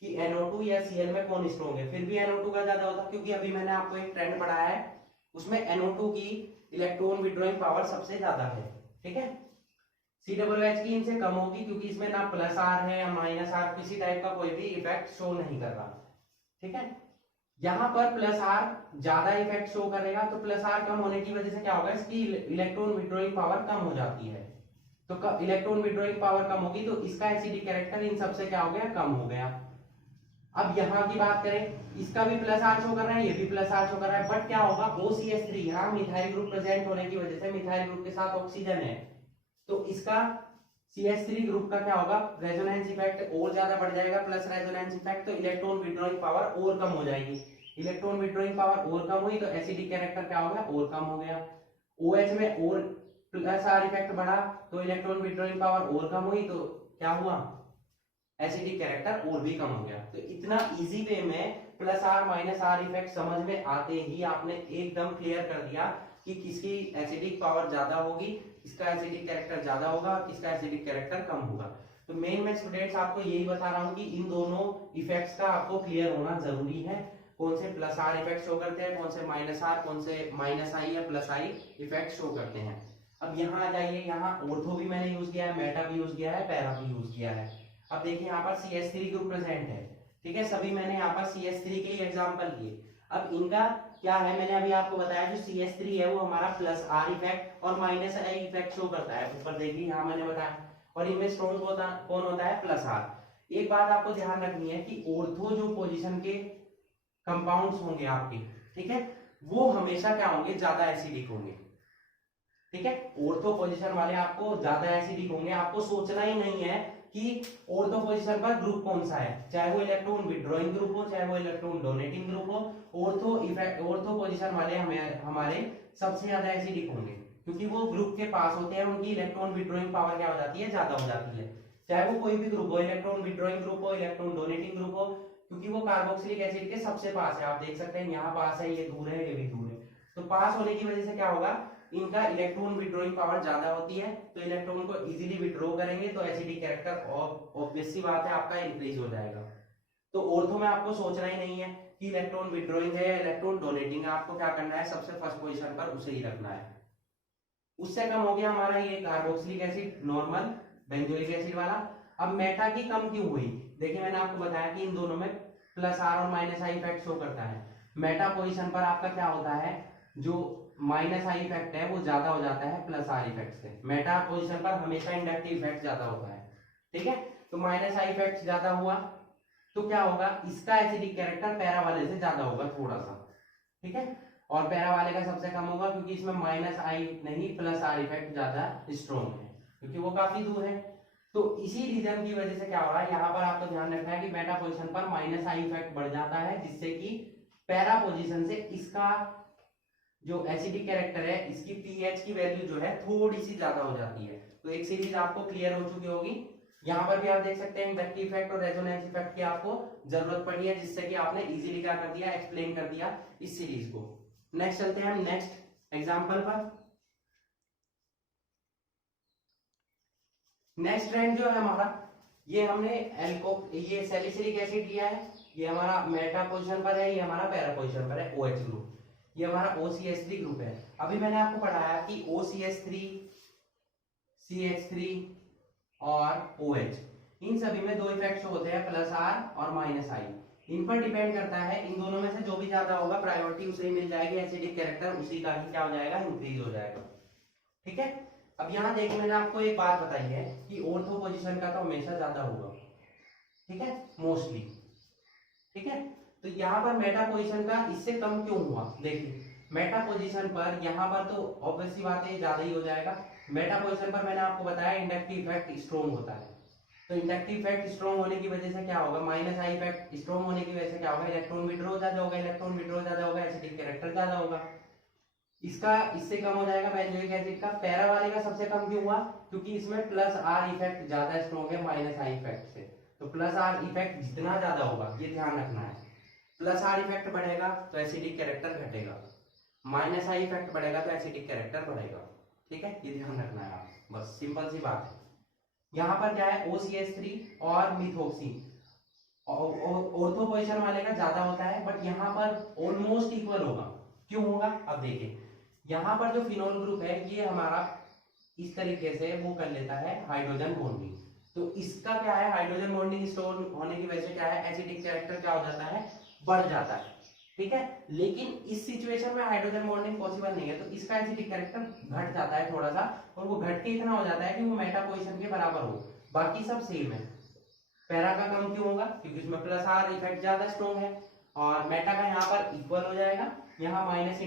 कि NO2 या Cl में कौन स्ट्रॉन्ग है, फिर भी NO2 का ज्यादा होता, क्योंकि अभी मैंने आपको एक ट्रेंड पढ़ाया है उसमें NO2 की इलेक्ट्रॉन विड्रॉइंग पावर सबसे ज्यादा है। ठीक है, COOH की इनसे कम होगी क्योंकि इसमें ना प्लस आर है या माइनस आर, किसी टाइप का कोई भी इफेक्ट शो नहीं कर रहा। ठीक है, यहाँ पर प्लस आर ज्यादा इफेक्ट शो करेगा, तो प्लस आर कम होने की वजह से क्या होगा, इसकी इलेक्ट्रॉन विड्रॉइंग पावर कम हो जाती है। तो इलेक्ट्रॉन विड्रॉइंग पावर कम होगी तो इसका एसिडिक कैरेक्टर इन सबसे क्या हो गया, कम हो गया। अब यहाँ की बात करें, इसका भी प्लस आर शो कर रहा है, ये भी प्लस आर शो कर रहा है, बट क्या होगा, OCH3 यहाँ मिथाइल ग्रुप प्रेजेंट होने की वजह से मिथाइल ग्रुप के साथ ऑक्सीजन है तो इसका CH3 ग्रुप का क्या होगा, रेजोनेंस इफेक्ट और ज्यादा बढ़ जाएगा, प्लस रेजोनेंस इफेक्ट, तो इलेक्ट्रॉन विड्रॉइंग पावर और कम हो जाएगी। इलेक्ट्रॉन विड्रॉइंग पावर और कम हुई तो एसिडिक कैरेक्टर क्या हो गया, और कम हो गया। OH में और प्लस आर इफेक्ट बढ़ा तो इलेक्ट्रॉन विड्रॉइंग पावर और कम हुई तो क्या हुआ, एसिडिक कैरेक्टर और भी कम हो गया। तो इतना इजी वे में plus R minus R effect समझ में आते ही आपने एकदम क्लियर कर दिया कि किसकी एसिडिक पावर ज्यादा होगी, किसका एसिडिक कैरेक्टर ज्यादा होगा, किसका एसिडिक कैरेक्टर कम होगा। तो मेन में स्टूडेंट्स आपको यही बता रहा हूँ कि इन दोनों इफेक्ट्स का आपको क्लियर होना जरूरी है, कौन से प्लस आर इफेक्ट शो करते हैं, कौन से माइनस आर, कौन से माइनस आई या प्लस आई इफेक्ट शो करते हैं। अब यहाँ आ जाइए, यहाँ ऑर्थो भी मैंने यूज किया है, मेटा भी यूज किया है, पैरा भी यूज किया है। अब देखिए यहाँ पर CH3 ग्रुप प्रेजेंट है, ठीक है, सभी मैंने यहाँ पर CH3 के ही एग्जाम्पल लिए। अब इनका क्या है, मैंने अभी आपको बताया जो CH3 है वो हमारा प्लस आर इफेक्ट और माइनस आई इफेक्ट शो करता है, ऊपर देखिए यहाँ मैंने बताया, और इनमें स्ट्रॉन्ग कौन होता है, प्लस आर। एक बात आपको ध्यान रखनी है कि ऑर्थो जो पोजीशन के कंपाउंड्स होंगे आपके, ठीक है, वो हमेशा क्या होंगे, ज्यादा एसिडिक होंगे। ठीक है, ऑर्थो पोजीशन वाले आपको ज्यादा एसिडिक होंगे। आपको सोचना ही नहीं है कि ऑर्थो पोजीशन पर ग्रुप कौन सा है, चाहे वो इलेक्ट्रॉन विड्रॉइंग ग्रुप हो, चाहे वो इलेक्ट्रॉन डोनेटिंग ग्रुप हो, ऑर्थो पोजीशन वाले हमारे सबसे ज्यादा एसिडिक होंगे, क्योंकि वो ग्रुप के पास होते हैं, उनकी इलेक्ट्रॉन विड्रॉइंग पावर क्या हो जाती है, ज्यादा हो जाती है। चाहे वो कोई भी ग्रुप हो, इलेक्ट्रॉन विड्रॉइंग ग्रुप हो, इलेक्ट्रॉन डोनेटिंग ग्रुप हो, क्योंकि वो कार्बोक्सिलिक एसिड के सबसे पास है। आप देख सकते हैं यहाँ पास है, ये दूर है, ये भी दूर है। तो पास होने की वजह से क्या होगा, इनका इलेक्ट्रॉन विड्रॉइंग पावर ज्यादा होती है, तो इलेक्ट्रॉन को इजीली विड्रॉ करेंगे, तो एसिडिक कैरेक्टर ऑब्वियस सी बात है आपका इंक्रीज हो जाएगा। तो ऑर्थो में आपको सोचना ही नहीं है कि इलेक्ट्रॉन विड्रॉइंग है या इलेक्ट्रॉन डोनेटिंग है, आपको क्या करना है, सबसे फर्स्ट पोजीशन पर उसे ही रखना है। उससे कम हो गया हमारा ये carboxylic acid, normal benzoic acid वाला। अब मेटा की कम क्यों हुई, देखिए मैंने आपको बताया कि इन दोनों में प्लस आर और माइनस आई इफेक्ट शो करता है। मेटा पोजीशन पर आपका क्या होता है, जो माइनस आई इफेक्ट है वो ज्यादा हो जाता है प्लस आर इफेक्ट से। मेटा पोजीशन पर हमेशा इंडक्टिव इफेक्ट ज्यादा होता है। ठीक है, तो माइनस आई इफेक्ट ज्यादा हुआ तो क्या होगा, इसका एसिडिक कैरेक्टर पैरा वाले से ज्यादा होगा थोड़ा सा। ठीक है, और पैरा वाले का सबसे कम होगा, क्योंकि इसमें माइनस आई नहीं प्लस आर इफेक्ट ज्यादा स्ट्रॉन्ग है, क्योंकि वो काफी दूर है। तो इसी रीजन की वजह से क्या हो रहा है, यहाँ पर आपको ध्यान रखना है कि मेटा पोजीशन पर माइनस आई इफेक्ट बढ़ जाता है, जिससे कि पैरा पोजीशन से इसका जो एसिडिक कैरेक्टर है, इसकी पीएच की वैल्यू जो है थोड़ी सी ज्यादा हो जाती है। तो एक सीरीज आपको क्लियर हो चुकी होगी। यहाँ पर भी आप देख सकते हैं इंडक्टिव इफेक्ट और रेजोनेंस इफेक्ट की आपको जरूरत पड़ी है, जिससे कि आपने इजीली क्या कर दिया, एक्सप्लेन कर दिया इस सीरीज को। नेक्स्ट चलते हैं हम नेक्स्ट एग्जांपल पर। नेक्स्ट ट्रेंड जो है हमारा, ये हमने ये सैलिसिलिक एसिड लिया है, ये हमारा मेटा पोजीशन पर है, ये हमारा पैरा पोजीशन पर है, OH ग्रुप, ये हमारा OCH3 ग्रुप है। अभी मैंने आपको पढ़ाया कि OCH3, CH3 और OH, इन सभी में दो इफेक्ट्स होते हैं, प्लस आर और माइनस आई। इन पर डिपेंड करता है, इन दोनों में से जो भी ज्यादा होगा प्रायोरिटी उसे ही मिल जाएगी, एसिडिक कैरेक्टर उसी का ही क्या हो जाएगा, इंक्रीज हो जाएगा। ठीक है, अब यहाँ देखिए मैंने आपको एक बात बताई है कि ऑर्थो पोजीशन का तो हमेशा ज्यादा होगा, ठीक है, मोस्टली। ठीक है, तो यहाँ पर मेटा पोजीशन का इससे कम क्यों हुआ, देखिए मेटा पोजीशन पर यहाँ पर तो ऑब्वियस सी बात है ज्यादा ही हो जाएगा। मेटा पोजीशन पर मैंने आपको बताया इंडक्टिव इफेक्ट स्ट्रॉन्ग होता है, तो इंडक्टिव इफेक्ट स्ट्रॉन्ग होने की वजह से क्या होगा, माइनस आई इफेक्ट स्ट्रॉन्ग होने की वजह से क्या होगा, इलेक्ट्रॉन विड्रॉ ज्यादा होगा, इलेक्ट्रॉन विड्रॉ ज्यादा होगा, एसिडिक कैरेक्टर ज्यादा होगा, इसका इससे कम हो जाएगा बेंजोइक एसिड का। पैरा वाले का सबसे कम क्यों हुआ, क्योंकि इसमें प्लस आर इफेक्ट ज्यादा स्ट्रॉन्ग है माइनस आई इफेक्ट से। तो प्लस आर इफेक्ट जितना ज्यादा होगा, ये ध्यान रखना है, प्लस आर इफेक्ट बढ़ेगा तो एसिडिक कैरेक्टर घटेगा, माइनस आई इफेक्ट बढ़ेगा तो एसिडिक कैरेक्टर बढ़ेगा। ठीक है, ये ध्यान रखना है आप, बस सिंपल सी बात है। यहाँ पर क्या है, OCH3 और मिथोक्सी ऑर्थो पोजीशन वाले का ज्यादा होता है, बट यहाँ पर ऑलमोस्ट इक्वल होगा। क्यों होगा, अब देखिए यहाँ पर जो फिनोल ग्रुप है ये हमारा इस तरीके से वो कर लेता है हाइड्रोजन बॉन्डिंग, तो इसका क्या है, हाइड्रोजन बॉन्डिंग स्टोर होने की वजह से क्या है, एसिडिक कैरेक्टर क्या हो जाता है, बढ़ जाता है। ठीक है, लेकिन इस सिचुएशन में हाइड्रोजन बॉन्डिंग पॉसिबल नहीं है, तो इसका एसिडिक कैरेक्टर घट जाता है थोड़ा सा, और वो घट के इतना हो जाता है कि वो मेटा पोजीशन के बराबर हो, बाकी सब सेम है। पैरा का कम क्यों होगा, क्योंकि इसमें प्लस आर इफेक्ट ज्यादा स्ट्रॉन्ग है, और मेटा का यहाँ पर इक्वल हो जाएगा, यहाँ माइनस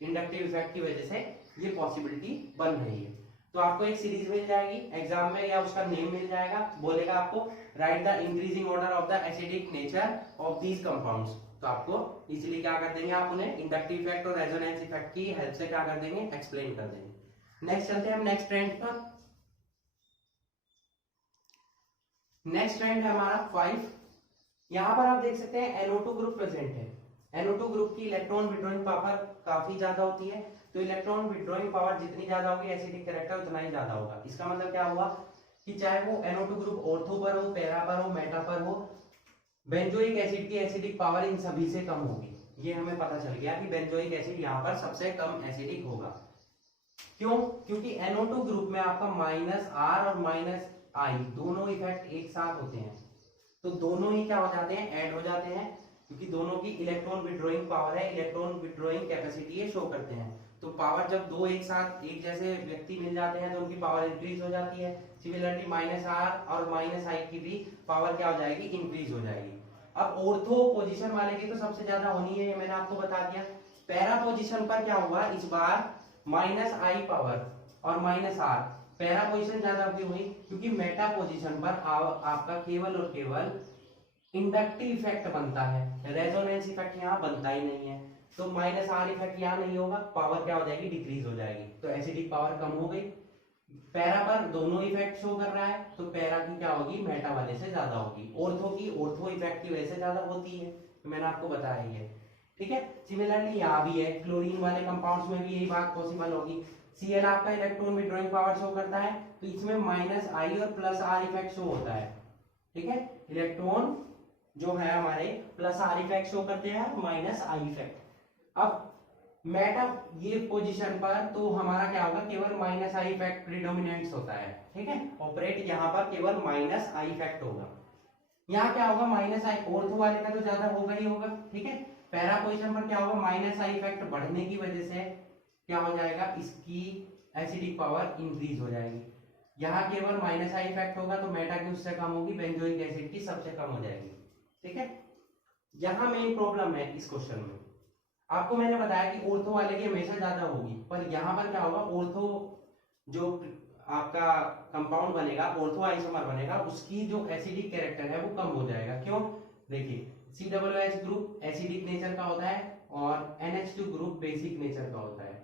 इंडक्टिव इफेक्ट की वजह से ये पॉसिबिलिटी बन रही है। तो आपको एक सीरीज मिल जाएगी एग्जाम में, या उसका नेम मिल जाएगा, बोलेगा आपको right the increasing order of the acidic nature of these compounds, तो आपको इजीली क्या कर देंगे, आप उन्हें इंडक्टिव इफेक्ट और रेजोनेंस इफेक्ट की हेल्प से क्या कर देंगे, एक्सप्लेन कर देंगे। नेक्स्ट चलते हैं हम नेक्स्ट ट्रेंड पर। नेक्स्ट ट्रेंड है हमारा 5। यहाँ पर आप देख सकते हैं NO2 ग्रुप प्रेजेंट है। NO2 ग्रुप की इलेक्ट्रॉन विड्रॉइंग पावर काफी ज्यादा होती है, तो इलेक्ट्रॉन विड्रॉइंग पावर जितनी ज्यादा होगी एसिडिक कैरेक्टर उतना ही ज्यादा होगा। इसका मतलब क्या हुआ कि चाहे वो NO2 ग्रुप ऑर्थो पर हो, पैरा पर हो, मेटा पर हो, बेंजोइक एसिड की एसिडिक पावर इन सभी से कम होगी। ये हमें पता चल गया कि बेंजोइक एसिड यहाँ पर सबसे कम एसिडिक होगा। क्यों, क्योंकि NO2 ग्रुप में आपका माइनस आर और माइनस आई दोनों इफेक्ट एक साथ होते हैं, तो दोनों ही क्या हो जाते हैं, ऐड हो जाते हैं, क्योंकि दोनों की इलेक्ट्रॉन विड्रॉइंग पावर है, इलेक्ट्रॉन विड्रॉइंग कैपेसिटी है, शो करते हैं। तो पावर जब दो एक साथ एक जैसे व्यक्ति मिल जाते हैं तो उनकी पावर इंक्रीज हो जाती है। सिमिलरली माइनस आर और माइनस आई की भी पावर क्या हो जाएगी, इंक्रीज हो जाएगी। अब ऑर्थो पोजीशन वाले की तो सबसे ज्यादा होनी है, ये मैंने आपको बता दिया। पैरा पोजीशन पर क्या होगा इस बार, माइनस आई पावर और माइनस आर। पैरा पोजीशन ज्यादा क्यों हुई, क्योंकि मेटा पोजीशन पर आपका केवल और केवल इंडक्टिव इफेक्ट बनता है, रेजोनेंस इफेक्ट यहाँ बनता ही नहीं है। तो माइनस आर इफेक्ट यहाँ नहीं होगा, पावर क्या हो जाएगी, डिक्रीज हो जाएगी, तो एसिडिक पावर कम हो गई। पैरा पर दोनों इफेक्ट शो कर रहा है, तो पैरा की क्या होगी, मेटा वाले से ज्यादा होगी। ऑर्थो की ऑर्थो इफेक्ट की वजह से ज्यादा होती है, तो मैंने आपको बताया ही है। ठीक है, सिमिलरली यहाँ भी है, क्लोरीन वाले कंपाउंड्स में भी यही बात पॉसिबल होगी। Cl आपका इलेक्ट्रॉन विड्रॉइंग पावर शो करता है, तो इसमें माइनस आई और प्लस आर इफेक्ट शो होता है। ठीक है, इलेक्ट्रॉन जो है हमारे प्लस आर इफेक्ट शो करते हैं, माइनस आई इफेक्ट। अब मेटा ये पोजीशन पर तो हमारा क्या होगा, केवल माइनस आई इफेक्ट प्रीडोमिनेंट होता है। ठीक है, ऑपरेट यहाँ पर केवल माइनस आई इफेक्ट होगा। यहाँ क्या होगा, माइनस आई, ऑर्थो वाले का तो ज्यादा होगा ही होगा। ठीक है, पैरा पोजीशन पर क्या होगा, माइनस आई इफेक्ट बढ़ने की वजह से क्या हो जाएगा, इसकी एसिडिक पावर इंक्रीज हो जाएगी। यहाँ केवल माइनस आई इफेक्ट होगा, तो मेटा की उससे कम होगी, बेंजोइक एसिड की सबसे कम हो जाएगी। ठीक है, यहाँ मेन प्रॉब्लम है इस क्वेश्चन में। आपको मैंने बताया कि ऑर्थो वाले की हमेशा ज्यादा होगी, पर यहाँ पर क्या होगा, ऑर्थो जो आपका कंपाउंड बनेगा, ऑर्थो आइसोमर बनेगा, उसकी जो एसिडिक कैरेक्टर है वो कम हो जाएगा। क्यों, देखिए COOH ग्रुप एसिडिक नेचर का होता है और NH2 ग्रुप बेसिक नेचर का होता है,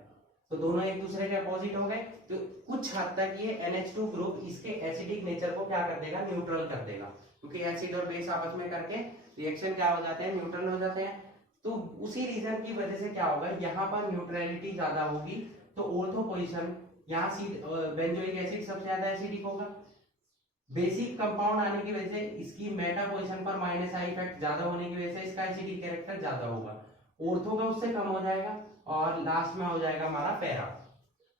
तो दोनों एक दूसरे के अपोजिट हो गए। तो कुछ हद तक ये NH2 ग्रुप इसके एसिडिक नेचर को क्या कर देगा, न्यूट्रल कर देगा, क्योंकि एसिड और बेस आपस में करके रिएक्शन क्या हो जाते हैं, न्यूट्रल हो जाते हैं। तो उसी रीजन की वजह से क्या होगा, यहाँ पर न्यूट्रलिटी ज्यादा होगी, तो ऑर्थो पोजीशन यहाँ बेंजोइक एसिड सबसे ज्यादा एसिडिक होगा। बेसिक कंपाउंड आने की वजह से इसकी मेटा पोजीशन पर माइनस आई इफेक्ट ज्यादा होने की वजह से इसका एसिडिक कैरेक्टर ज्यादा होगा, ऑर्थो का उससे कम हो जाएगा, और लास्ट में हो जाएगा हमारा पैरा।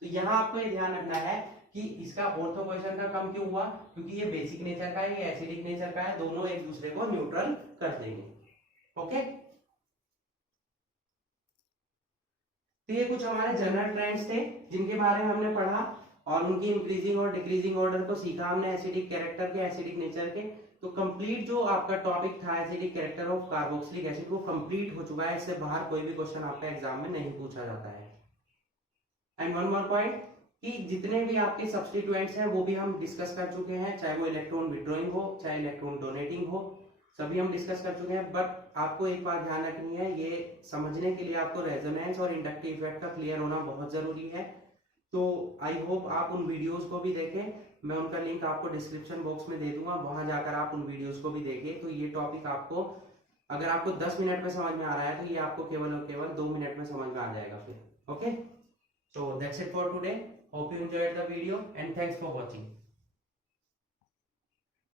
तो यहाँ आपको ये ध्यान रखना है कि इसका ऑर्थो पोजीशन का कम क्यों हुआ, क्योंकि ये बेसिक नेचर का है, ये एसिडिक नेचर का है, दोनों एक दूसरे को न्यूट्रल कर देंगे। ओके, तो ये कुछ हमारे जनरल ट्रेंड्स थे जिनके बारे में हमने पढ़ा, और उनकी इंक्रीजिंग और डिक्रीजिंग ऑर्डर को सीखा हमने, एसिडिक कैरेक्टर के, एसिडिक नेचर के। तो कंप्लीट जो आपका टॉपिक था acidic character of carboxylic acid, वो कंप्लीट हो चुका है। इससे बाहर कोई भी क्वेश्चन आपका एग्जाम में नहीं पूछा जाता है। एंड वन मोर पॉइंट, कि जितने भी आपके सब्स्टिट्यूएंट्स हैं वो भी हम डिस्कस कर चुके हैं, चाहे वो इलेक्ट्रॉन विड्रॉइंग हो चाहे इलेक्ट्रॉन डोनेटिंग हो, सभी हम डिस्कस कर चुके हैं। बट आपको एक बात ध्यान रखनी है, ये समझने के लिए आपको रेजोनेंस और इंडक्टिव इफेक्ट का क्लियर होना बहुत जरूरी है। तो आई होप आप उन वीडियोस को भी देखें, मैं उनका लिंक आपको डिस्क्रिप्शन बॉक्स में दे दूंगा, वहां जाकर आप उन वीडियोस को भी देखिए। तो ये टॉपिक आपको, अगर आपको 10 मिनट में समझ में आ रहा है, तो ये आपको केवल और केवल 2 मिनट में समझ में आ जाएगा फिर। Okay, so that's it for today. Hope you enjoyed the video and thanks for watching.